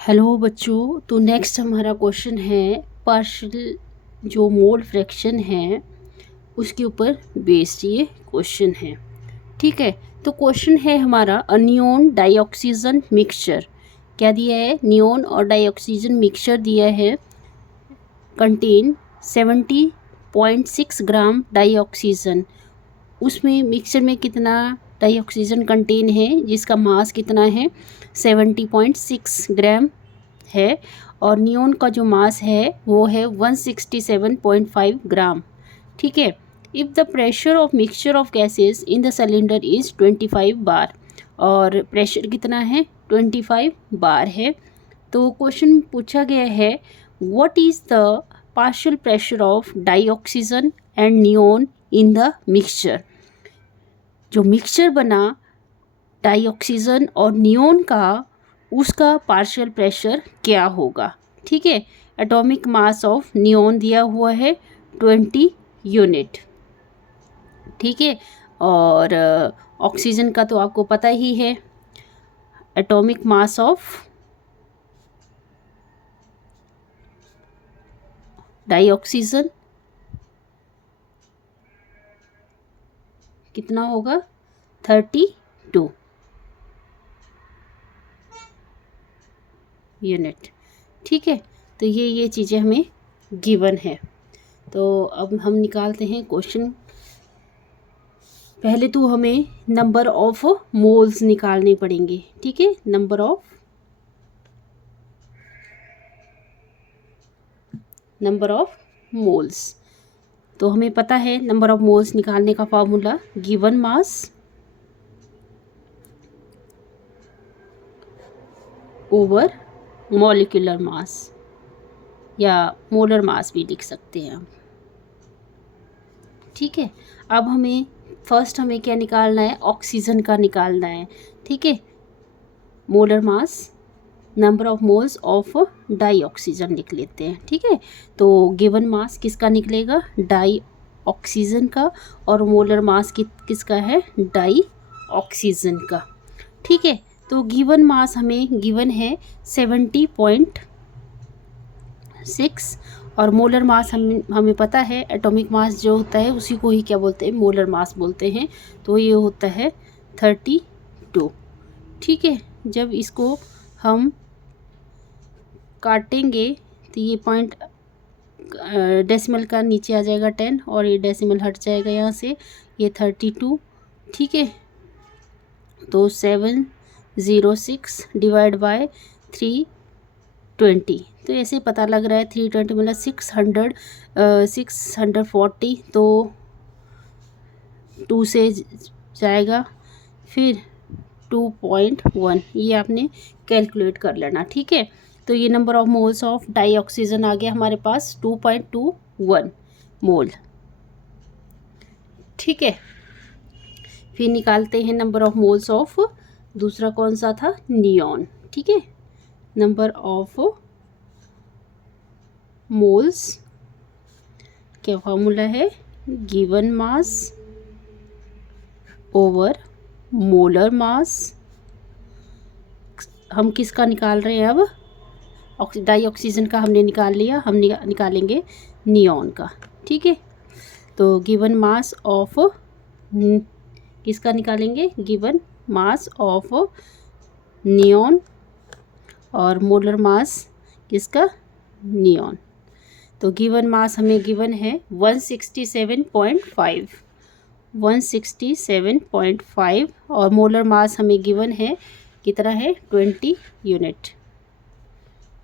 Hello बच्चों, तो next हमारा क्वेश्चन है पार्शियल जो मोल फ्रैक्शन है उसके ऊपर बेस्ड ये क्वेश्चन है। ठीक है, तो क्वेश्चन है हमारा अ नियोन डाइऑक्सीजन मिक्सचर। क्या दिया है? नियोन और डाइऑक्सीजन मिक्सचर दिया है। कंटेन 70.6 ग्राम डाइऑक्सीजन। उसमें मिक्सचर में कितना डाइऑक्सीजन कंटेन है जिसका मास कितना है? 70.6 ग्राम है। और नियोन का जो मास है वो है 167.5 ग्राम। ठीक है। If the pressure of mixture of gases in the cylinder is 25 बार, और प्रेशर कितना है? 25 बार है। तो क्वेश्चन पूछा गया है what is the partial pressure of dioxygen and neon in the mixture. जो मिक्सचर बना डाइऑक्सीजन और नियोन का, उसका पार्शियल प्रेशर क्या होगा। ठीक है। एटॉमिक मास ऑफ नियोन दिया हुआ है 20 यूनिट। ठीक है। और ऑक्सीजन का तो आपको पता ही है, एटॉमिक मास ऑफ डाइऑक्सीजन कितना होगा? 32 यूनिट। ठीक है, तो ये चीज़ें हमें गिवन है। तो अब हम निकालते हैं क्वेश्चन। पहले तो हमें नंबर ऑफ मोल्स निकालने पड़ेंगे। ठीक है, नंबर ऑफ मोल्स। तो हमें पता है नंबर ऑफ मोल्स निकालने का formula given mass over molecular mass, या मोलर मास भी लिख सकते हैं हम। ठीक है, अब हमें क्या निकालना है? ऑक्सीजन का निकालना है। ठीक है, molar mass, number of moles of dioxygen लिख लेते हैं। ठीक है, तो गिवन मास किसका निकलेगा? डाई ऑक्सीजन का, और मोलर मास किसका है? डाई ऑक्सीजन का। ठीक है, तो गिवन मास हमें गिवन है 70.6, और मोलर मास हमें पता है एटॉमिक मास जो होता है उसी को ही क्या बोलते हैं? मोलर मास बोलते हैं। तो ये होता है 32। ठीक है, जब इसको हम काटेंगे तो ये पॉइंट डेसिमल का नीचे आ जाएगा 10, और ये डेसिमल हट जाएगा यहाँ से, ये 32। ठीक है, तो 706 डिवाइड बाय 320, तो ऐसे पता लग रहा है 320 मतलब 640। तो 2 से जाएगा, फिर 2.1, ये आपने कैलकुलेट कर लेना। ठीक है, तो ये number of moles of dioxygen आ गया हमारे पास 2.21 मोल। ठीक है, फिर निकालते हैं नंबर ऑफ मोल्स ऑफ दूसरा कौन सा था? नियॉन। ठीक है, नंबर ऑफ मोल्स क्या फॉर्मूला है? Given mass over molar mass. हम किसका निकाल रहे हैं अब? डाई ऑक्सीजन का हमने निकाल लिया, हम निकालेंगे नियॉन का। ठीक है, तो गिवन मास ऑफ किसका निकालेंगे? गिवन मास ऑफ नियॉन, और मोलर मास किसका? नियॉन। तो गिवन मास हमें गिवन है 167.5, और मोलर मास हमें गिवन है कितना है? 20 यूनिट।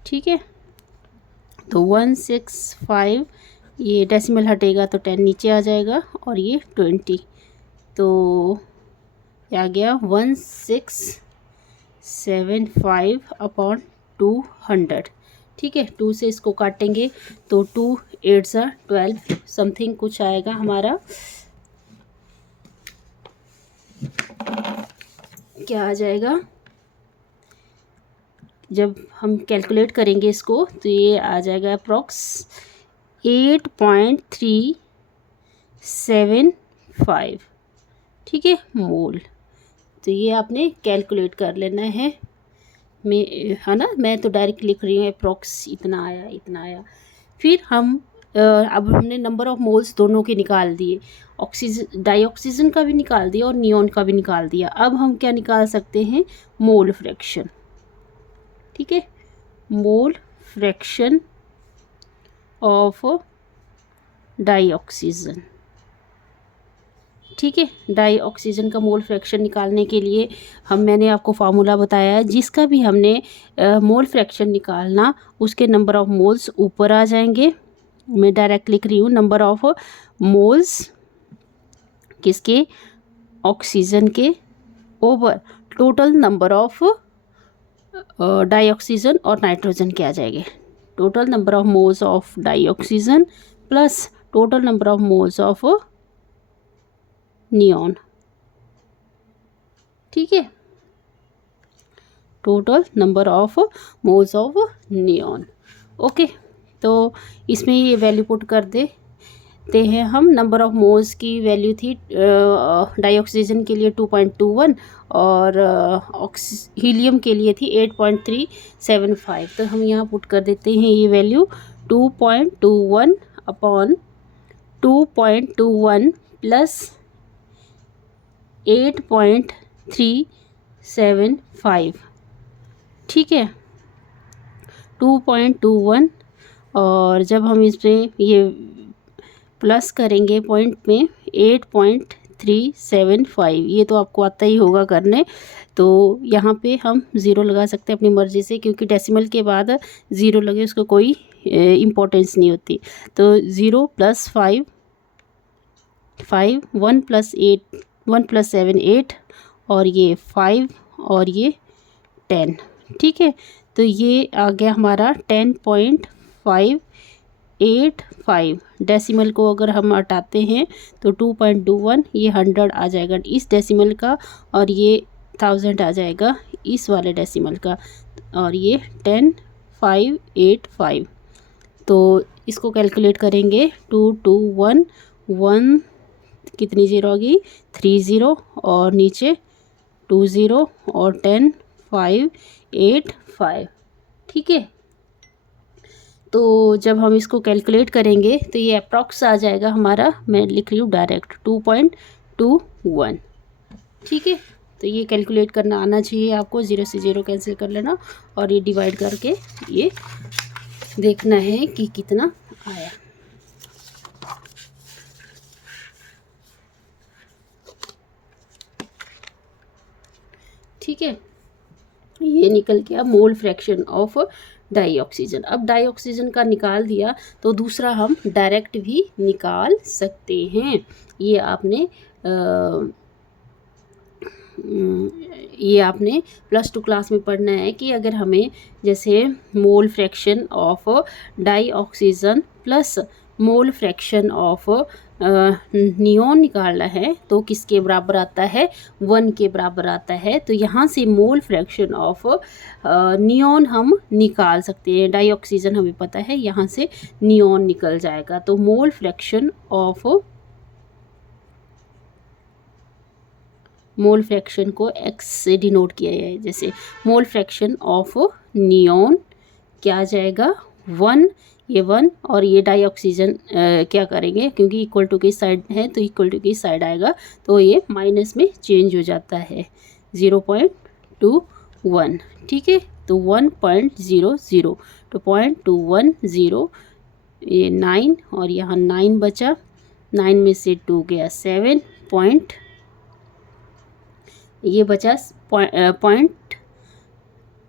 ठीक है, तो 165, ये डेसिमल हटेगा तो 10 नीचे आ जाएगा, और ये 20, तो आ गया 1675 अपॉन 200। ठीक है, 2 से इसको काटेंगे तो 2 8 12 समथिंग कुछ आएगा हमारा। क्या आ जाएगा? जब हम कैलकुलेट करेंगे इसको तो ये आ जाएगा अप्रॉक्स 8.375। ठीक है, मोल। तो ये आपने कैलकुलेट कर लेना है में, है ना, मैं तो डायरेक्ट लिख रही हूँ अप्रॉक्स इतना आया इतना आया। फिर हम अब हमने नंबर ऑफ मोल्स दोनों के निकाल दिए, ऑक्सीजन डाइऑक्सीजन का भी निकाल दिया और नियॉन का भी निकाल दिया। अब हम क्या निकाल सकते हैं, मोल फ्रैक्शन। ठीक है, मोल फ्रैक्शन ऑफ डाइऑक्सीजन। ठीक है, डाइऑक्सीजन का मोल फ्रैक्शन निकालने के लिए मैंने आपको फार्मूला बताया है, जिसका भी हमने मोल फ्रैक्शन निकालना उसके नंबर ऑफ मोल्स ऊपर आ जाएंगे। मैं डायरेक्ट लिख रही हूँ, नंबर ऑफ मोल्स किसके, ऑक्सीजन के, over total number of dioxygen और नाइट्रोजन के आ जाएंगे। Total number of moles of dioxygen plus total number of moles of neon. ठीक है, total number of moles of neon. Okay, तो इसमें ये वैल्यू पुट कर देते हैं हम। नंबर ऑफ मोल्स की वैल्यू थी डाइऑक्सीजन के लिए 2.21 और हीलियम के लिए थी 8.375। तो हम यहाँ पुट कर देते हैं ये वैल्यू 2.21 अपॉन 2.21 प्लस 8.375। ठीक है, 2.21 और जब हम इस पर ये प्लस करेंगे पॉइंट में 8.375, ये तो आपको आता ही होगा करने। तो यहाँ पे हम ज़ीरो लगा सकते हैं अपनी मर्ज़ी से, क्योंकि डेसिमल के बाद ज़ीरो लगे उसको कोई इम्पोर्टेंस नहीं होती। तो 0 + 5 5 1 + 8 1 + 7 8 और ये 5 और ये 10। ठीक है, तो ये आ गया हमारा 10.585। डेसिमल को अगर हम हटाते हैं तो 2.21 ये 100 आ जाएगा इस डेसिमल का, और ये 1000 आ जाएगा इस वाले डेसिमल का, और ये 10.585। तो इसको कैलकुलेट करेंगे 2 2 1 1 कितनी ज़ीरो होगी, 3 ज़ीरो और नीचे 2 ज़ीरो और 10.585। ठीक है, तो जब हम इसको कैलकुलेट करेंगे तो ये अप्रॉक्स आ जाएगा हमारा, मैं लिख रही हूँ डायरेक्ट 2.21। ठीक है, तो ये कैलकुलेट करना आना चाहिए आपको, 0 से 0 कैंसिल कर लेना और ये डिवाइड करके ये देखना है कि कितना आया। ठीक है, ये निकल गया मोल फ्रैक्शन ऑफ डाइऑक्सीजन। अब डाइऑक्सीजन का निकाल दिया तो दूसरा हम डायरेक्ट भी निकाल सकते हैं। ये आपने +2 क्लास में पढ़ना है कि अगर हमें जैसे मोल fraction of dioxygen plus mole fraction of neon निकालना है तो किसके बराबर आता है, 1 के बराबर आता है। तो यहाँ से मोल फ्रैक्शन ऑफ नियॉन हम निकाल सकते हैं। डाइऑक्सीजन हमें पता है, यहाँ से नियॉन निकल जाएगा। तो मोल फ्रैक्शन को x से डिनोट किया है। जैसे मोल फ्रैक्शन ऑफ नियॉन क्या आ जाएगा, 1, ये 1 और ये डाइऑक्सीजन क्या करेंगे, क्योंकि इक्वल टू की साइड है तो इक्वल टू की साइड आएगा, तो ये माइनस में चेंज हो जाता है 0.21। ठीक है, तो 1.00 तो 0.210, ये 9 और यहाँ 9 बचा, 9 में से 2 गया 7 पॉइंट, ये बचा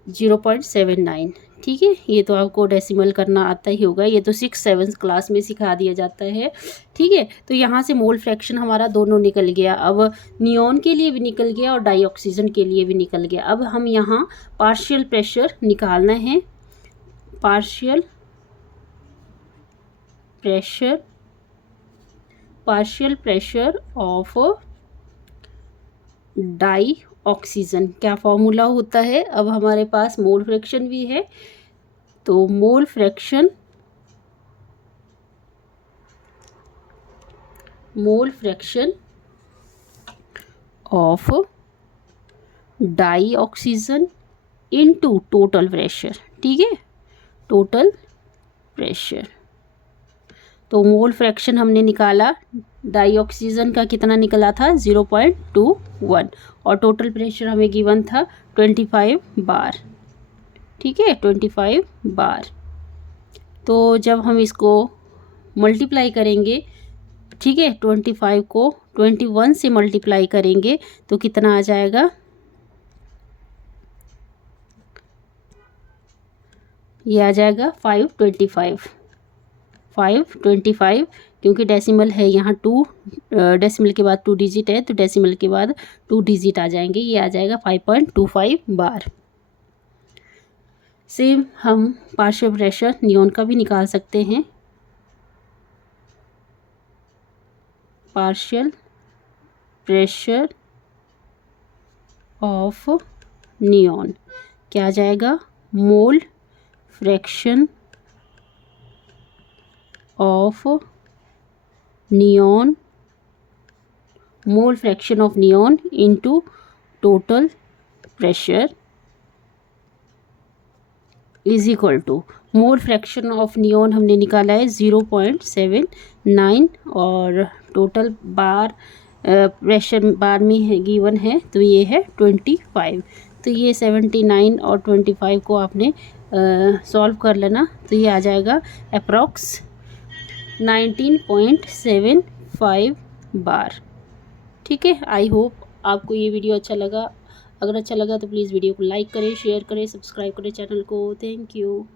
0.79। ठीक है, ये तो आपको डेसिमल करना आता ही होगा, ये तो 6-7 क्लास में सिखा दिया जाता है। ठीक है, तो यहाँ से मोल फ्रैक्शन हमारा दोनों निकल गया। अब नियॉन के लिए भी निकल गया और डाइऑक्सीजन के लिए भी निकल गया। अब हम यहाँ पार्शियल प्रेशर निकालना है। पार्शियल प्रेशर ऑफ डाइऑक्सीजन क्या फॉर्मूला होता है। अब हमारे पास मोल फ्रैक्शन भी है, तो मोल fraction of dioxygen into total pressure, ठीक है, टोटल प्रेशर। तो मोल फ्रैक्शन हमने निकाला, डाइऑक्सीजन का कितना निकला था 0.21 और टोटल प्रेशर हमें गिवन था 25 बार, ठीक है, 25 बार। तो जब हम इसको मल्टीप्लाई करेंगे, ठीक है, 25 को 21 से मल्टीप्लाई करेंगे तो कितना आ जाएगा, ये आ जाएगा 525 क्योंकि डेसिमल है यहाँ 2, डेसिमल के बाद 2 डिजिट है तो डेसिमल के बाद 2 डिजिट आ जाएंगे, ये आ जाएगा 5.25 बार। सेम हम पार्शियल प्रेशर नियॉन का भी निकाल सकते हैं। पार्शियल प्रेशर ऑफ नियॉन क्या आ जाएगा, mole fraction of neon, mole fraction of neon into total pressure is equal to, mole fraction of neon हमने निकाला है 0.79 और टोटल बार प्रेशर बार में है गिवन है तो ये है 25। तो ये 79 और 25 को आपने सॉल्व कर लेना तो ये आ जाएगा अप्रॉक्स 19.75 बार, ठीक है। आई होप आपको ये वीडियो अच्छा लगा। अगर अच्छा लगा तो प्लीज़ वीडियो को लाइक करें, शेयर करें, सब्सक्राइब करें चैनल को। Thank you.